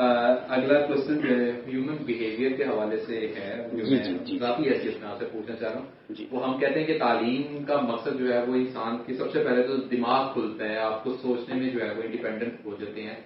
اگلا کوشچن جو ہے ہیومن بیہیویئر کے حوالے سے ہے جو میں ذاتی حیثیت میں آپ سے پوچھنا چاہ رہا ہوں. وہ ہم کہتے ہیں کہ تعلیم کا مقصد جو ہے وہ انسان کی سب سے پہلے تو دماغ کھلتا ہے, آپ کو سوچنے میں جو ہے وہ انڈیپینڈنٹ ہو جاتے ہیں.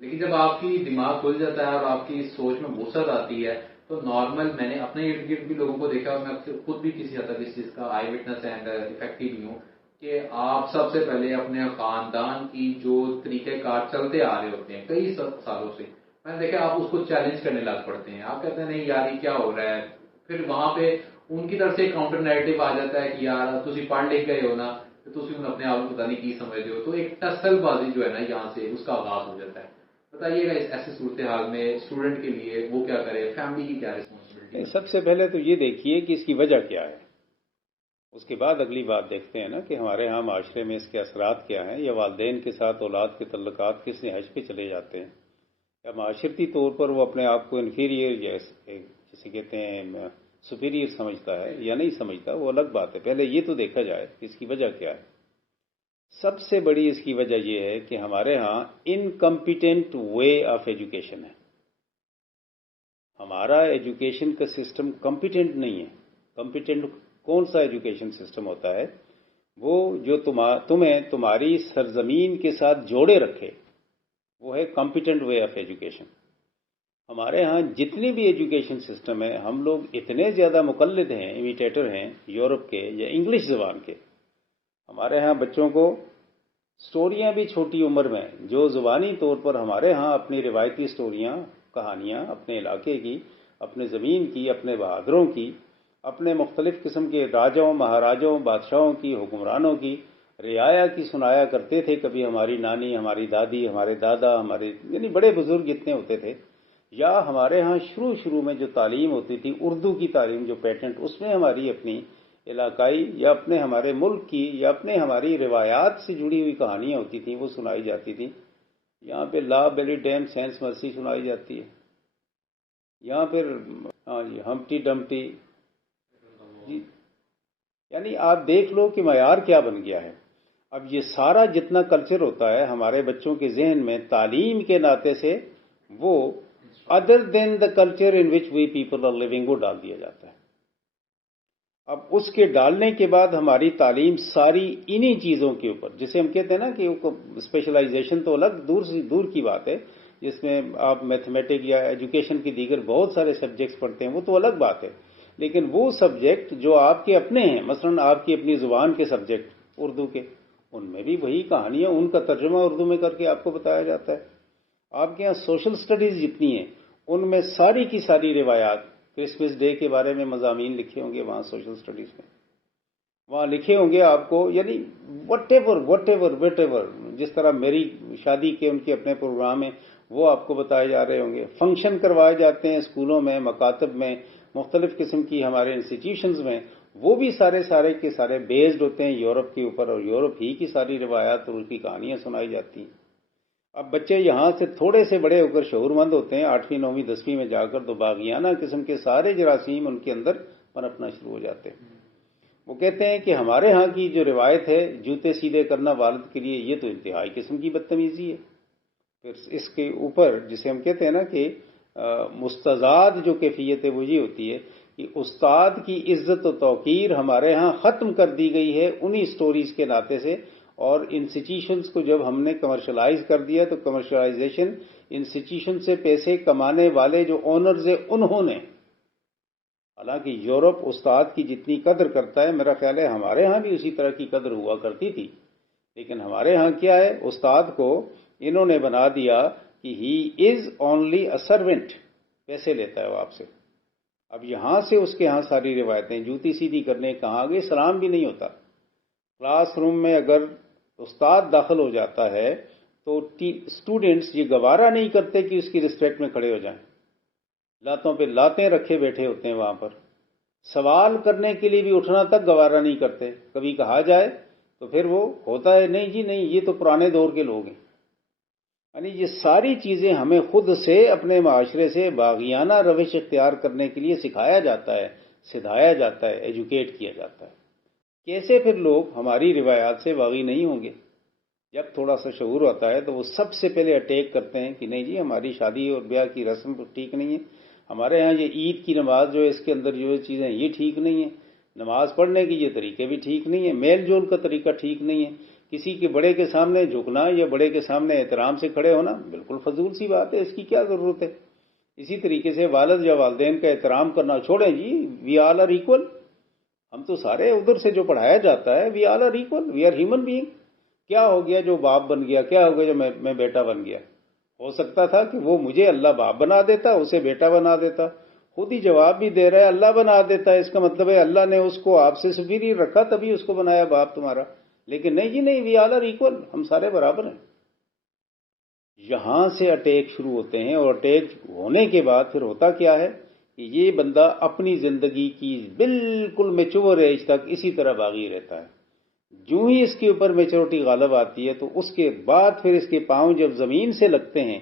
لیکن جب آپ کی دماغ کھل جاتا ہے اور آپ کی سوچ میں وسعت آتی ہے تو نارمل, میں نے اپنے ارد گرد بھی لوگوں کو دیکھا, اور میں خود بھی کسی حد تک اس چیز کا آئی وٹنس اینڈ افیکٹو بھی ہوں, کہ آپ سب سے پہلے اپنے خاندان کی جو طریقہ کار چلتے آ رہے ہوتے ہیں کئی سالوں سے, میں نے دیکھا آپ اس کو چیلنج کرنے لگ پڑتے ہیں. آپ کہتے ہیں نہیں یار یہ کیا ہو رہا ہے, پھر وہاں پہ ان کی طرف سے کاؤنٹر نیریٹو آ جاتا ہے کہ یار تھی پڑھ لکھ گئے ہو نا, تو تھی اپنے آپ کو پتا نہیں کی سمجھتے ہو, تو ایک ٹسل بازی جو ہے نا یہاں سے اس کا آغاز ہو جاتا ہے. بتائیے گا ایسی صورتحال میں اسٹوڈنٹ کے لیے وہ کیا کرے, فیملی کی کیا ریسپانسبلٹی؟ سب سے پہلے تو یہ دیکھیے کہ اس کی وجہ کیا ہے, اس کے بعد اگلی بات دیکھتے ہیں نا کہ ہمارے ہاں معاشرے میں اس کے اثرات کیا ہیں, یا والدین کے ساتھ اولاد کے تعلقات کس نہج پہ چلے جاتے ہیں, یا معاشرتی طور پر وہ اپنے آپ کو انفیریئر جیسے کہتے ہیں سپیریئر سمجھتا ہے یا نہیں سمجھتا, وہ الگ بات ہے. پہلے یہ تو دیکھا جائے کہ اس کی وجہ کیا ہے. سب سے بڑی اس کی وجہ یہ ہے کہ ہمارے ہاں انکمپیٹنٹ وے آف ایجوکیشن ہے. ہمارا ایجوکیشن کا سسٹم کمپیٹنٹ نہیں ہے. کمپیٹنٹ کون سا ایجوکیشن سسٹم ہوتا ہے؟ وہ جو تمہیں تمہاری سرزمین کے ساتھ جوڑے رکھے, وہ ہے کمپیٹنٹ وے آف ایجوکیشن. ہمارے ہاں جتنی بھی ایجوکیشن سسٹم ہے, ہم لوگ اتنے زیادہ مقلد ہیں, امیٹیٹر ہیں یورپ کے یا انگلش زبان کے. ہمارے ہاں بچوں کو سٹوریاں بھی چھوٹی عمر میں, جو زبانی طور پر ہمارے ہاں اپنی روایتی سٹوریاں, کہانیاں اپنے علاقے کی, اپنے زمین کی, اپنے بہادروں کی, اپنے مختلف قسم کے راجوں مہاراجوں بادشاہوں کی, حکمرانوں کی, رعایا کی سنایا کرتے تھے. کبھی ہماری نانی, ہماری دادی, ہمارے دادا, ہمارے یعنی بڑے بزرگ جتنے ہوتے تھے. یا ہمارے ہاں شروع میں جو تعلیم ہوتی تھی, اردو کی تعلیم جو پیٹنٹ, اس میں ہماری اپنی علاقائی یا اپنے ہمارے ملک کی یا اپنے ہماری روایات سے جڑی ہوئی کہانیاں ہوتی تھیں, وہ سنائی جاتی تھیں. یہاں پہ لا بیلی ڈیم سینس مرسی سنائی جاتی ہے. یہاں پھر ہمٹی ڈمٹی, جی یعنی آپ دیکھ لو کہ معیار کیا بن گیا ہے. اب یہ سارا جتنا کلچر ہوتا ہے ہمارے بچوں کے ذہن میں تعلیم کے ناطے سے, وہ other than the culture in which we people are living, وہ ڈال دیا جاتا ہے. اب اس کے ڈالنے کے بعد ہماری تعلیم ساری انہی چیزوں کے اوپر, جسے ہم کہتے ہیں نا کہ اسپیشلائزیشن تو الگ دور کی بات ہے, جس میں آپ میتھمیٹک یا ایجوکیشن کی دیگر بہت سارے سبجیکٹس پڑھتے ہیں, وہ تو الگ بات ہے. لیکن وہ سبجیکٹ جو آپ کے اپنے ہیں, مثلا آپ کی اپنی زبان کے سبجیکٹ اردو کے, ان میں بھی وہی کہانیاں, ان کا ترجمہ اردو میں کر کے آپ کو بتایا جاتا ہے. آپ کے یہاں سوشل سٹڈیز جتنی ہیں, ان میں ساری کی ساری روایات, کرسمس ڈے کے بارے میں مضامین لکھے ہوں گے وہاں سوشل سٹڈیز میں, وہاں لکھے ہوں گے آپ کو, یعنی وٹ ایور جس طرح میری شادی کے ان کے اپنے پروگرام ہیں وہ آپ کو بتائے جا رہے ہوں گے. فنکشن کروائے جاتے ہیں اسکولوں میں, مکاتب میں, مختلف قسم کی ہمارے انسٹیٹیوشنز میں, وہ بھی سارے کے سارے بیسڈ ہوتے ہیں یورپ کے اوپر, اور یورپ ہی کی ساری روایات اور ان کی کہانیاں سنائی جاتی ہیں. اب بچے یہاں سے تھوڑے سے بڑے ہو کر شعور مند ہوتے ہیں, 8ویں 9ویں 10ویں میں جا کر تو باغیانہ قسم کے سارے جراثیم ان کے اندر پنپنا شروع ہو جاتے ہیں. وہ کہتے ہیں کہ ہمارے ہاں کی جو روایت ہے جوتے سیدھے کرنا والد کے لیے, یہ تو انتہائی قسم کی بدتمیزی ہے. پھر اس کے اوپر جسے ہم کہتے ہیں نا کہ مستضاد جو کیفیت ہے وہ یہ ہوتی ہے کہ استاد کی عزت و توقیر ہمارے ہاں ختم کر دی گئی ہے انہی سٹوریز کے ناطے سے. اور انسٹیٹیوشنز کو جب ہم نے کمرشلائز کر دیا تو کمرشلائزیشن, انسٹیٹیوشن سے پیسے کمانے والے جو اونرز ہیں انہوں نے, حالانکہ یورپ استاد کی جتنی قدر کرتا ہے, میرا خیال ہے ہمارے ہاں بھی اسی طرح کی قدر ہوا کرتی تھی, لیکن ہمارے ہاں کیا ہے, استاد کو انہوں نے بنا دیا کہ ہی از اونلی اے سرونٹ, پیسے لیتا ہے وہ آپ سے. اب یہاں سے اس کے ہاں ساری روایتیں جوتی سیدھی کرنے کہاں گئے, سلام بھی نہیں ہوتا. کلاس روم میں اگر استاد داخل ہو جاتا ہے تو اسٹوڈنٹس یہ گوارا نہیں کرتے کہ اس کی ریسپیکٹ میں کھڑے ہو جائیں, لاتوں پہ لاتیں رکھے بیٹھے ہوتے ہیں وہاں پر. سوال کرنے کے لیے بھی اٹھنا تک گوارا نہیں کرتے, کبھی کہا جائے تو پھر وہ ہوتا ہے نہیں جی نہیں, یہ تو پرانے دور کے لوگ ہیں. یعنی یہ ساری چیزیں ہمیں خود سے اپنے معاشرے سے باغیانہ روش اختیار کرنے کے لیے سکھایا جاتا ہے, سدھایا جاتا ہے, ایجوکیٹ کیا جاتا ہے. کیسے پھر لوگ ہماری روایات سے باغی نہیں ہوں گے؟ جب تھوڑا سا شعور ہوتا ہے تو وہ سب سے پہلے اٹیک کرتے ہیں کہ نہیں جی ہماری شادی اور بیاہ کی رسم ٹھیک نہیں ہے، ہمارے ہاں یہ عید کی نماز جو ہے اس کے اندر جو چیزیں یہ ٹھیک نہیں ہیں، نماز پڑھنے کی یہ طریقے بھی ٹھیک نہیں ہیں، میل جول کا طریقہ ٹھیک نہیں ہے، کسی کے بڑے کے سامنے جھکنا یا بڑے کے سامنے احترام سے کھڑے ہونا بالکل فضول سی بات ہے، اس کی کیا ضرورت ہے۔ اسی طریقے سے والد یا والدین کا احترام کرنا چھوڑیں جی، وی آل آر ایکول، ہم تو سارے ادھر سے جو پڑھایا جاتا ہے we all are equal, we are human being. کیا ہو گیا جو باپ بن گیا، کیا ہو گیا جو میں بیٹا بن گیا؟ ہو سکتا تھا کہ وہ مجھے اللہ باپ بنا دیتا، اسے بیٹا بنا دیتا، خود ہی جواب بھی دے رہا ہے اللہ بنا دیتا ہے، اس کا مطلب ہے اللہ نے اس کو آپ سے سپیریئر رکھا تبھی اس کو بنایا باپ تمہارا، لیکن نہیں جی نہیں، وی آل آر ایکول، ہم سارے برابر ہیں۔ یہاں سے اٹیک شروع ہوتے ہیں، اور اٹیک ہونے کے بعد پھر ہوتا کیا ہے کہ یہ بندہ اپنی زندگی کی بالکل میچور ایج تک اسی طرح باغی رہتا ہے، جو ہی اس کے اوپر میچورٹی غالب آتی ہے تو اس کے بعد پھر اس کے پاؤں جب زمین سے لگتے ہیں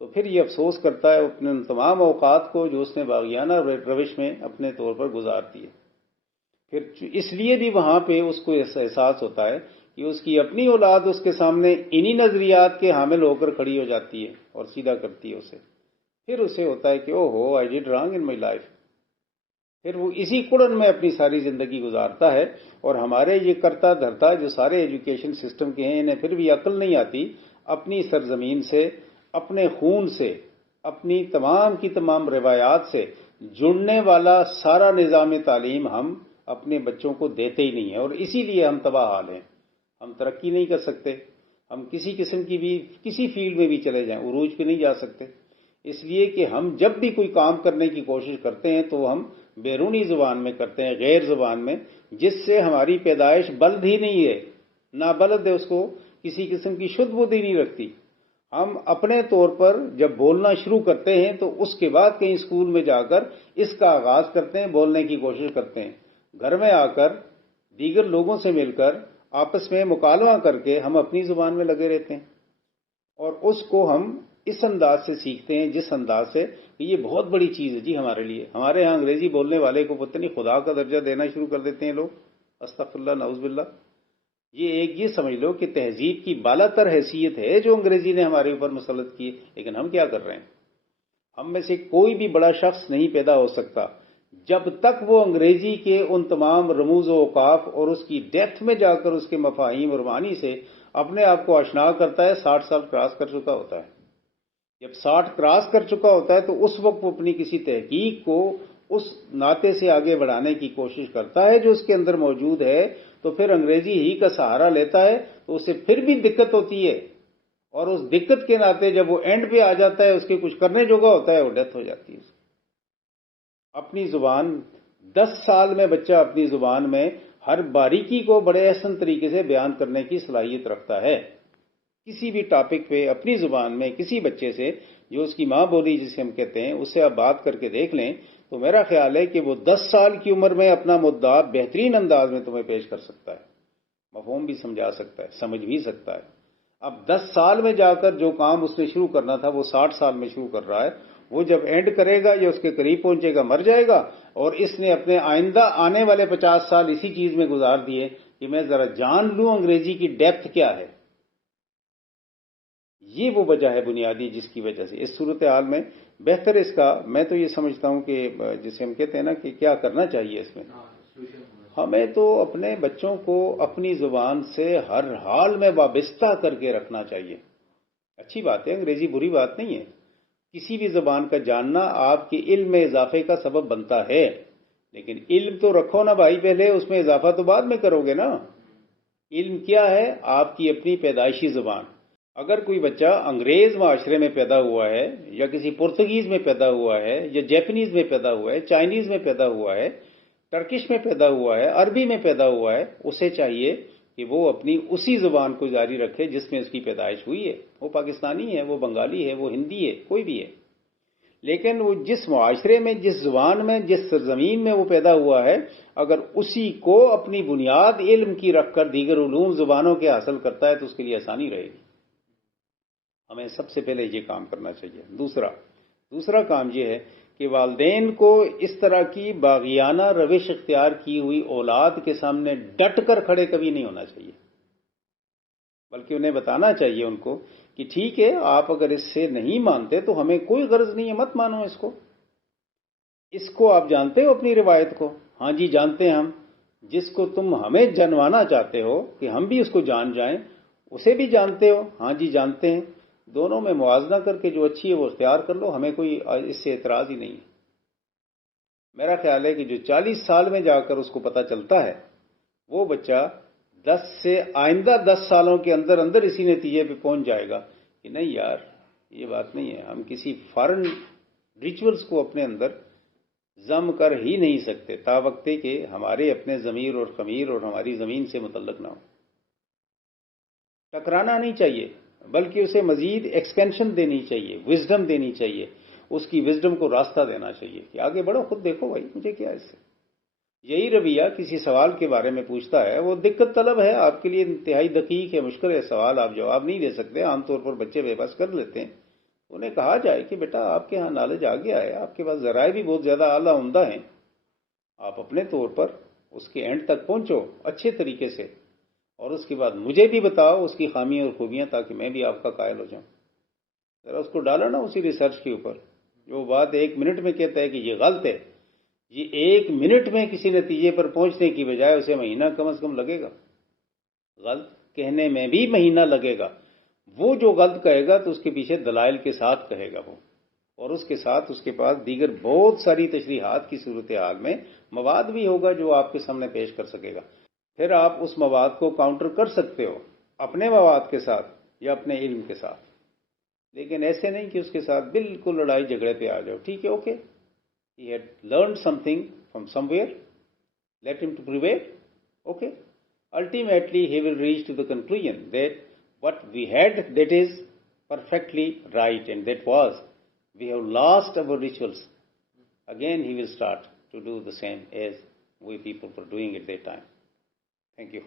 تو پھر یہ افسوس کرتا ہے اپنے ان تمام اوقات کو جو اس نے باغیانہ روش میں اپنے طور پر گزار دیے۔ پھر اس لیے بھی وہاں پہ اس کو احساس ہوتا ہے کہ اس کی اپنی اولاد اس کے سامنے انہی نظریات کے حامل ہو کر کھڑی ہو جاتی ہے اور سیدھا کرتی ہے اسے، پھر اسے ہوتا ہے کہ او ہو I did wrong in my life, پھر وہ اسی کڑن میں اپنی ساری زندگی گزارتا ہے۔ اور ہمارے یہ کرتا دھرتا جو سارے ایجوکیشن سسٹم کے ہیں، انہیں پھر بھی عقل نہیں آتی اپنی سرزمین سے، اپنے خون سے، اپنی تمام کی تمام روایات سے جڑنے والا سارا نظام تعلیم ہم اپنے بچوں کو دیتے ہی نہیں ہیں، اور اسی لیے ہم تباہ حال ہیں، ہم ترقی نہیں کر سکتے، ہم کسی قسم کی بھی کسی فیلڈ میں بھی چلے جائیں عروج پہ نہیں جا سکتے، اس لیے کہ ہم جب بھی کوئی کام کرنے کی کوشش کرتے ہیں تو ہم بیرونی زبان میں کرتے ہیں، غیر زبان میں، جس سے ہماری پیدائش بلد ہی نہیں ہے، نابلد ہے، اس کو کسی قسم کی شدھ بدھ ہی نہیں رکھتی۔ ہم اپنے طور پر جب بولنا شروع کرتے ہیں تو اس کے بعد کہیں اسکول میں جا کر اس کا آغاز کرتے ہیں، بولنے کی کوشش کرتے ہیں، گھر میں آ کر دیگر لوگوں سے مل کر آپس میں مکالمہ کر کے ہم اپنی زبان میں لگے رہتے ہیں، اور اس کو ہم اس انداز سے سیکھتے ہیں جس انداز سے کہ یہ بہت بڑی چیز ہے جی ہمارے لیے۔ ہمارے ہاں انگریزی بولنے والے کو پتہ نہیں خدا کا درجہ دینا شروع کر دیتے ہیں لوگ، استغفر اللہ نعوذ باللہ۔ یہ سمجھ لو کہ تہذیب کی بالا تر حیثیت ہے جو انگریزی نے ہمارے اوپر مسلط کی، لیکن ہم کیا کر رہے ہیں؟ ہم میں سے کوئی بھی بڑا شخص نہیں پیدا ہو سکتا جب تک وہ انگریزی کے ان تمام رموز و اوقاف اور اس کی ڈیپتھ میں جا کر اس کے مفاہیم اور معانی سے اپنے آپ کو آشنا کرتا ہے 60 سال کراس کر چکا ہوتا ہے۔ جب 60 کراس کر چکا ہوتا ہے تو اس وقت وہ اپنی کسی تحقیق کو اس ناطے سے آگے بڑھانے کی کوشش کرتا ہے جو اس کے اندر موجود ہے، تو پھر انگریزی ہی کا سہارا لیتا ہے تو اسے پھر بھی دقت ہوتی ہے، اور اس دقت کے ناطے جب وہ اینڈ پہ آ جاتا ہے اس کے کچھ کرنے جوگا ہوتا ہے وہ ڈیتھ ہو جاتی ہے۔ اپنی زبان 10 سال میں بچہ اپنی زبان میں ہر باریکی کو بڑے احسن طریقے سے بیان کرنے کی صلاحیت رکھتا ہے۔ کسی بھی ٹاپک پہ اپنی زبان میں کسی بچے سے جو اس کی ماں بولی جسے ہم کہتے ہیں اس سے آپ بات کر کے دیکھ لیں تو میرا خیال ہے کہ وہ 10 سال کی عمر میں اپنا مدعا بہترین انداز میں تمہیں پیش کر سکتا ہے، مفہوم بھی سمجھا سکتا ہے، سمجھ بھی سکتا ہے۔ اب 10 سال میں جا کر جو کام اس نے شروع کرنا تھا وہ 60 سال میں شروع کر رہا ہے، وہ جب اینڈ کرے گا یا اس کے قریب پہنچے گا مر جائے گا، اور اس نے اپنے آئندہ آنے والے 50 سال اسی چیز میں گزار دیے کہ میں ذرا جان لوں انگریزی کی ڈیپتھ کیا ہے۔ یہ وہ وجہ ہے بنیادی جس کی وجہ سے اس صورتحال میں بہتر اس کا میں تو یہ سمجھتا ہوں کہ جسے ہم کہتے ہیں نا کہ کیا کرنا چاہیے اس میں، ہمیں تو اپنے بچوں کو اپنی زبان سے ہر حال میں وابستہ کر کے رکھنا چاہیے۔ اچھی بات ہے، انگریزی بری بات نہیں ہے، کسی بھی زبان کا جاننا آپ کے علم میں اضافے کا سبب بنتا ہے، لیکن علم تو رکھو نا بھائی، پہلے اس میں اضافہ تو بعد میں کرو گے نا۔ علم کیا ہے؟ آپ کی اپنی پیدائشی زبان۔ اگر کوئی بچہ انگریز معاشرے میں پیدا ہوا ہے یا کسی پرتگیز میں پیدا ہوا ہے یا جیپنیز میں پیدا ہوا ہے، چائنیز میں پیدا ہوا ہے، ٹرکش میں پیدا ہوا ہے، عربی میں پیدا ہوا ہے، اسے چاہیے کہ وہ اپنی اسی زبان کو جاری رکھے جس میں اس کی پیدائش ہوئی ہے، وہ پاکستانی ہے، وہ بنگالی ہے، وہ ہندی ہے، کوئی بھی ہے، لیکن وہ جس معاشرے میں، جس زبان میں، جس سرزمین میں وہ پیدا ہوا ہے، اگر اسی کو اپنی بنیاد علم کی رکھ کر دیگر علوم زبانوں کے حاصل کرتا ہے تو اس کے لیے آسانی رہے گی۔ ہمیں سب سے پہلے یہ کام کرنا چاہیے۔ دوسرا کام یہ ہے کہ والدین کو اس طرح کی باغیانہ روش اختیار کی ہوئی اولاد کے سامنے ڈٹ کر کھڑے کبھی نہیں ہونا چاہیے۔ بلکہ انہیں بتانا چاہیے ان کو کہ ٹھیک ہے آپ اگر اس سے نہیں مانتے تو ہمیں کوئی غرض نہیں ہے، مت مانو اس کو آپ جانتے ہو اپنی روایت کو؟ ہاں جی جانتے ہیں ہم۔ جس کو تم ہمیں جنوانا چاہتے ہو کہ ہم بھی اس کو جان جائیں، اسے بھی جانتے ہو؟ ہاں جی جانتے ہیں۔ دونوں میں موازنہ کر کے جو اچھی ہے وہ اختیار کر لو، ہمیں کوئی اس سے اعتراض ہی نہیں ہے۔ میرا خیال ہے کہ جو 40 سال میں جا کر اس کو پتہ چلتا ہے، وہ بچہ آئندہ 10 سالوں کے اندر اندر اسی نتیجے پہ پہنچ جائے گا کہ نہیں یار یہ بات نہیں ہے، ہم کسی فارن ریچولز کو اپنے اندر ضم کر ہی نہیں سکتے تا وقتے کہ ہمارے اپنے ضمیر اور خمیر اور ہماری زمین سے متعلق نہ ہو۔ ٹکرانا نہیں چاہیے، بلکہ اسے مزید ایکسپینشن دینی چاہیے، وزڈم دینی چاہیے، اس کی وزڈم کو راستہ دینا چاہیے کہ آگے بڑھو، خود دیکھو بھائی مجھے کیا اس سے۔ یہی رویہ کسی سوال کے بارے میں پوچھتا ہے، وہ دقت طلب ہے، آپ کے لیے انتہائی دقیق ہے، مشکل ہے سوال، آپ جواب نہیں دے سکتے، عام طور پر بچے بے بس کر لیتے ہیں۔ انہیں کہا جائے کہ بیٹا آپ کے ہاں نالج آ گیا ہے، آپ کے پاس ذرائع بھی بہت زیادہ اعلیٰ عمدہ ہیں، آپ اپنے طور پر اس کے اینڈ تک پہنچو اچھے طریقے سے، اور اس کے بعد مجھے بھی بتاؤ اس کی خامیاں اور خوبیاں، تاکہ میں بھی آپ کا قائل ہو جاؤں۔ ذرا اس کو ڈالا نا اسی ریسرچ کے اوپر۔ جو بات 1 منٹ میں کہتا ہے کہ یہ غلط ہے، یہ 1 منٹ میں کسی نتیجے پر پہنچنے کی بجائے اسے مہینہ کم از کم لگے گا۔ غلط کہنے میں بھی مہینہ لگے گا۔ وہ جو غلط کہے گا تو اس کے پیچھے دلائل کے ساتھ کہے گا وہ، اور اس کے ساتھ اس کے پاس دیگر بہت ساری تشریحات کی صورتحال میں مواد بھی ہوگا جو آپ کے سامنے پیش کر سکے گا۔ پھر آپ اس مواد کو کاؤنٹر کر سکتے ہو اپنے مواد کے ساتھ یا اپنے علم کے ساتھ، لیکن ایسے نہیں کہ اس کے ساتھ بالکل لڑائی جھگڑے پہ آ جاؤ۔ ٹھیک ہے، okay, he had learned something from somewhere, let him to prevail, okay. Ultimately he will reach to the conclusion that what we had, that is perfectly right, and that was we have lost our rituals. Again he will start to do the same as we people were doing at that time. Thank you.